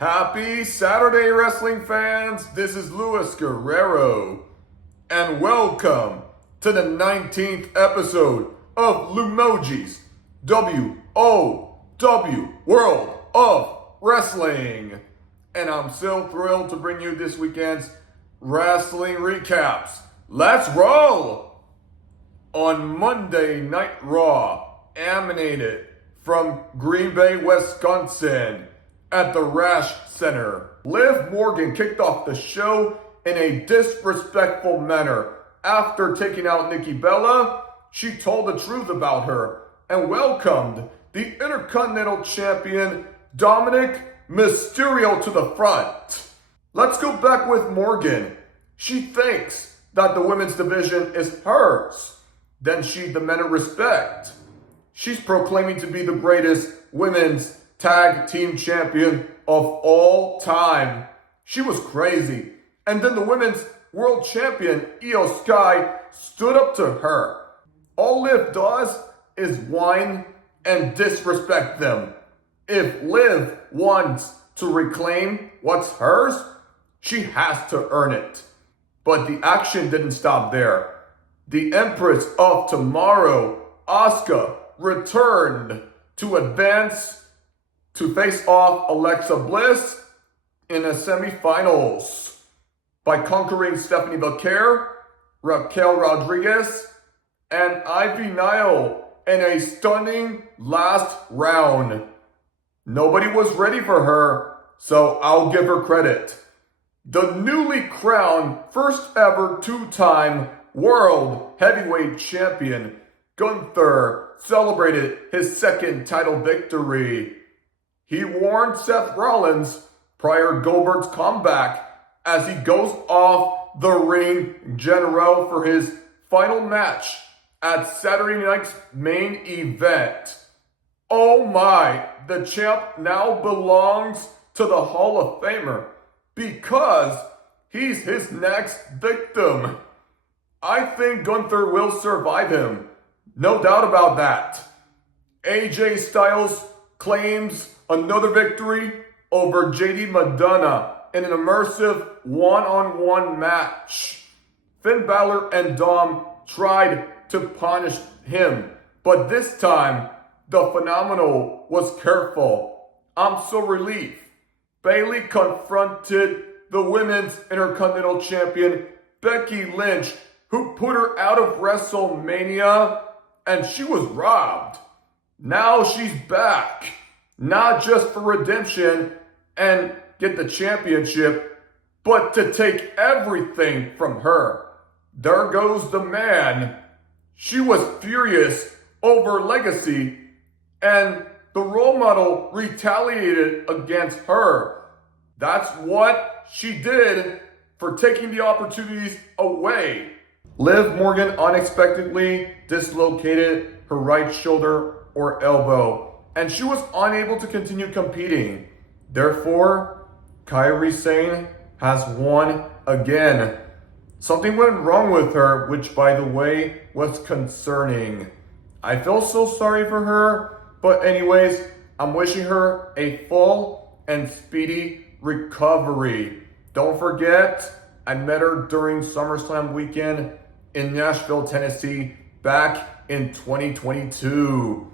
Happy Saturday, wrestling fans! This is Luis Guerrero, and welcome to the 19th episode of Lumoji's WOW World of Wrestling. And I'm so thrilled to bring you this weekend's wrestling recaps. Let's roll! On Monday Night Raw, emanated from Green Bay, Wisconsin, at the Rash Center, Liv Morgan kicked off the show in a disrespectful manner. After taking out Nikki Bella, she told the truth about her and welcomed the Intercontinental Champion Dominic Mysterio to the front. Let's go back with Morgan. She thinks that the women's division is hers. Then she demanded respect. She's proclaiming to be the greatest women's tag team champion of all time. She was crazy. And then the women's world champion, Io Sky, stood up to her. All Liv does is whine and disrespect them. If Liv wants to reclaim what's hers, she has to earn it. But the action didn't stop there. The Empress of Tomorrow, Asuka, returned to advance to face off Alexa Bliss in the semifinals by conquering Stephanie Becerra, Raquel Rodriguez, and Ivy Nile in a stunning last round. Nobody was ready for her, so I'll give her credit. The newly crowned first ever two-time World Heavyweight Champion, Gunther, celebrated his second title victory. He warned Seth Rollins prior to Goldberg's comeback as he goes off the ring general for his final match at Saturday night's main event. Oh my, the champ now belongs to the Hall of Famer because he's his next victim. I think Gunther will survive him. No doubt about that. AJ Styles claims another victory over JD Madonna in an immersive one-on-one match. Finn Balor and Dom tried to punish him, but this time, the Phenomenal was careful. I'm so relieved. Bayley confronted the Women's Intercontinental Champion, Becky Lynch, who put her out of WrestleMania, and she was robbed. Now she's back. Not just for redemption and get the championship, but to take everything from her. There goes the man. She was furious over legacy, and the role model retaliated against her. That's what she did for taking the opportunities away. Liv Morgan unexpectedly dislocated her right shoulder or elbow, and she was unable to continue competing. Therefore, Kairi Sane has won again. Something went wrong with her, which, by the way, was concerning. I feel so sorry for her, but anyways, I'm wishing her a full and speedy recovery. Don't forget, I met her during SummerSlam weekend in Nashville, Tennessee, back in 2022.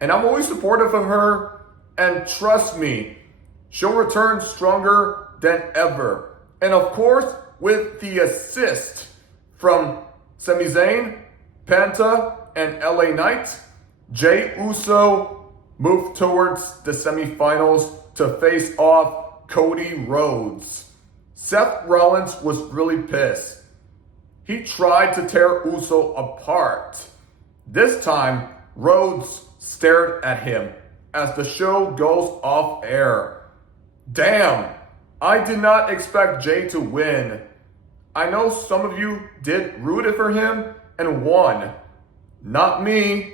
And I'm always supportive of her, and trust me, she'll return stronger than ever. And of course, with the assist from Sami Zayn, Penta, and LA Knight, Jey Uso moved towards the semifinals to face off Cody Rhodes. Seth Rollins was really pissed. He tried to tear Uso apart. This time, Rhodes stared at him as the show goes off air. Damn, I did not expect Jey to win. I know some of you did root it for him and won. Not me,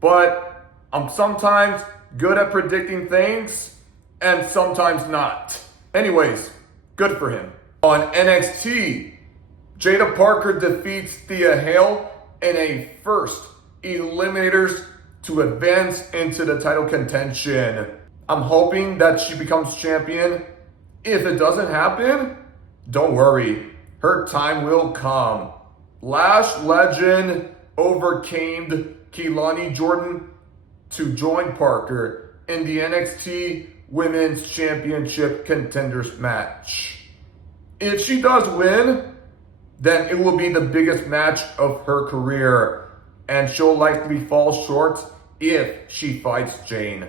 but I'm sometimes good at predicting things and sometimes not. Anyways, good for him. On NXT, Jada Parker defeats Thea Hale in a first Eliminators to advance into the title contention. I'm hoping that she becomes champion. If it doesn't happen, don't worry. Her time will come. Lash legend overcame Kehlani Jordan to join Parker in the NXT Women's Championship Contenders match. If she does win, then it will be the biggest match of her career, and she'll likely fall short if she fights Jane.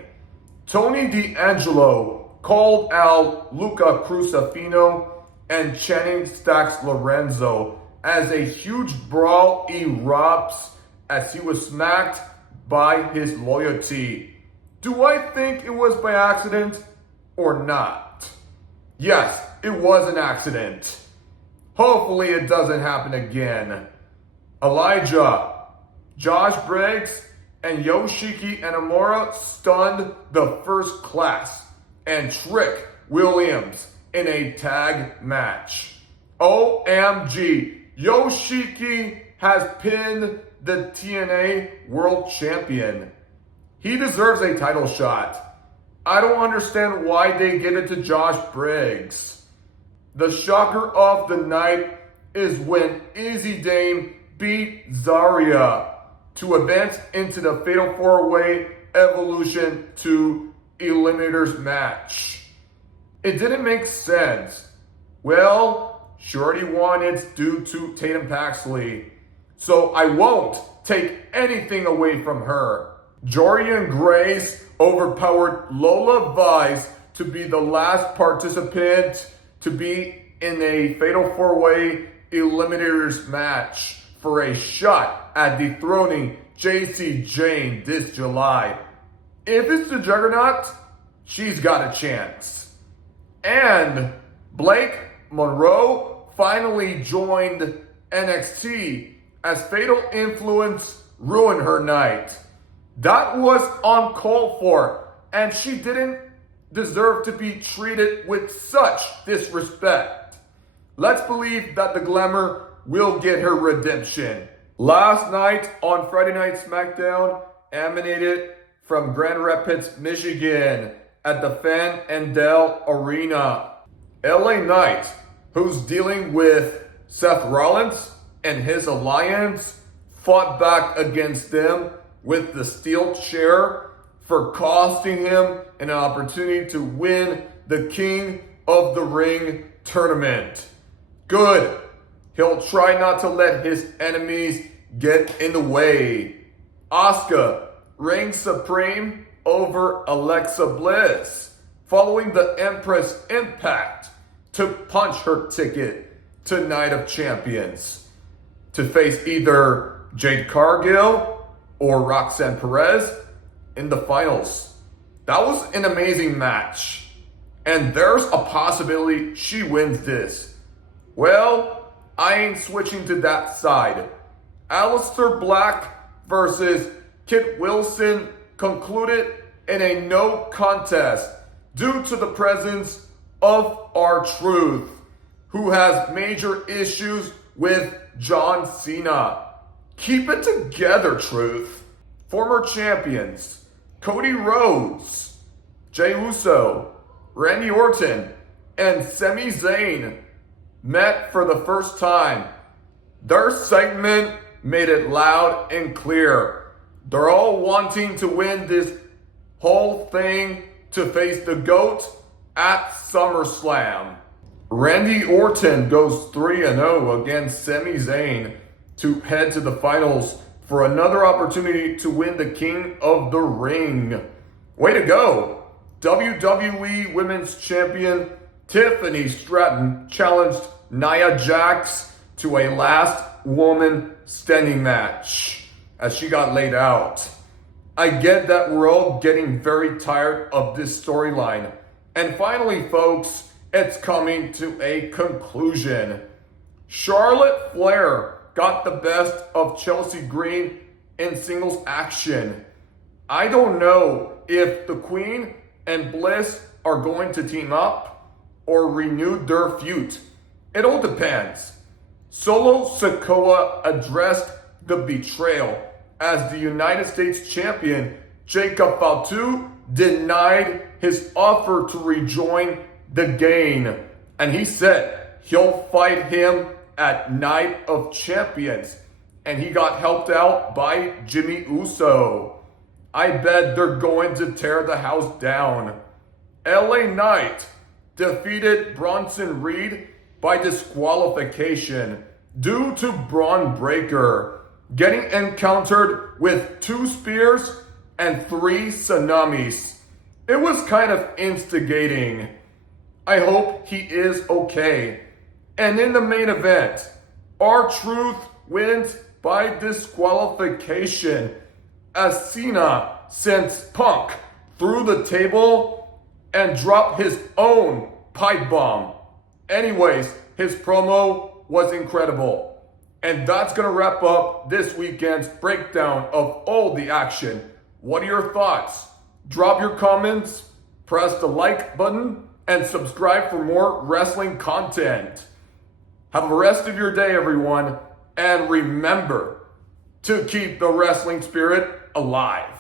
Tony D'Angelo called out Luca Crusafino and Channing Stacks Lorenzo as a huge brawl erupts as he was smacked by his loyalty. Do I think it was by accident or not? Yes, it was an accident. Hopefully it doesn't happen again. Elijah, Josh Briggs, and Yoshiki Inamura stunned the First Class and Trick Williams in a tag match. OMG, Yoshiki has pinned the TNA World Champion. He deserves a title shot. I don't understand why they give it to Josh Briggs. The shocker of the night is when Izzy Dame beat Zarya to advance into the Fatal 4-Way Evolution 2 Eliminators match. It didn't make sense. Well, she already won, it's due to Tatum Paxley. So I won't take anything away from her. Jorian Grace overpowered Lola Vice to be the last participant to be in a Fatal 4-Way Eliminators match for a shot at dethroning JC Jane this July. If it's the Juggernaut, she's got a chance. And Blake Monroe finally joined NXT as Fatal Influence ruined her night. That was uncalled for, and she didn't deserve to be treated with such disrespect. Let's believe that the Glamour will get her redemption. Last night on Friday Night SmackDown emanated from Grand Rapids, Michigan at the Fan and Dell Arena. LA Knight, who's dealing with Seth Rollins and his alliance, fought back against them with the steel chair for costing him an opportunity to win the King of the Ring tournament. Good. He'll try not to let his enemies get in the way. Asuka reigns supreme over Alexa Bliss, following the Empress Impact to punch her ticket to Night of Champions to face either Jade Cargill or Roxanne Perez in the finals. That was an amazing match, and there's a possibility she wins this. Well, I ain't switching to that side. Aleister Black versus Kit Wilson concluded in a no contest due to the presence of R-Truth, who has major issues with John Cena. Keep it together, Truth. Former champions Cody Rhodes, Jey Uso, Randy Orton, and Sami Zayn met for the first time. Their segment made it loud and clear. They're all wanting to win this whole thing to face the GOAT at SummerSlam. Randy Orton goes 3-0 against Sami Zayn to head to the finals for another opportunity to win the King of the Ring. Way to go! WWE Women's Champion Tiffany Stratton challenged Nia Jax to a last woman standing match as she got laid out. I get that we're all getting very tired of this storyline. And finally, folks, it's coming to a conclusion. Charlotte Flair got the best of Chelsea Green in singles action. I don't know if the Queen and Bliss are going to team up or renew their feud. It all depends. Solo Sikoa addressed the betrayal as the United States champion Jacob Fatu denied his offer to rejoin the gang. And he said he'll fight him at Night of Champions. And he got helped out by Jimmy Uso. I bet they're going to tear the house down. LA Knight defeated Bronson Reed by disqualification due to Braun Breaker getting encountered with 2 spears and 3 tsunamis. It was kind of instigating. I hope he is okay. And in the main event, R-Truth wins by disqualification as Cena sends Punk through the table and dropped his own pipe bomb. Anyways, his promo was incredible. And that's going to wrap up this weekend's breakdown of all the action. What are your thoughts? Drop your comments, press the like button, and subscribe for more wrestling content. Have a rest of your day, everyone. And remember to keep the wrestling spirit alive.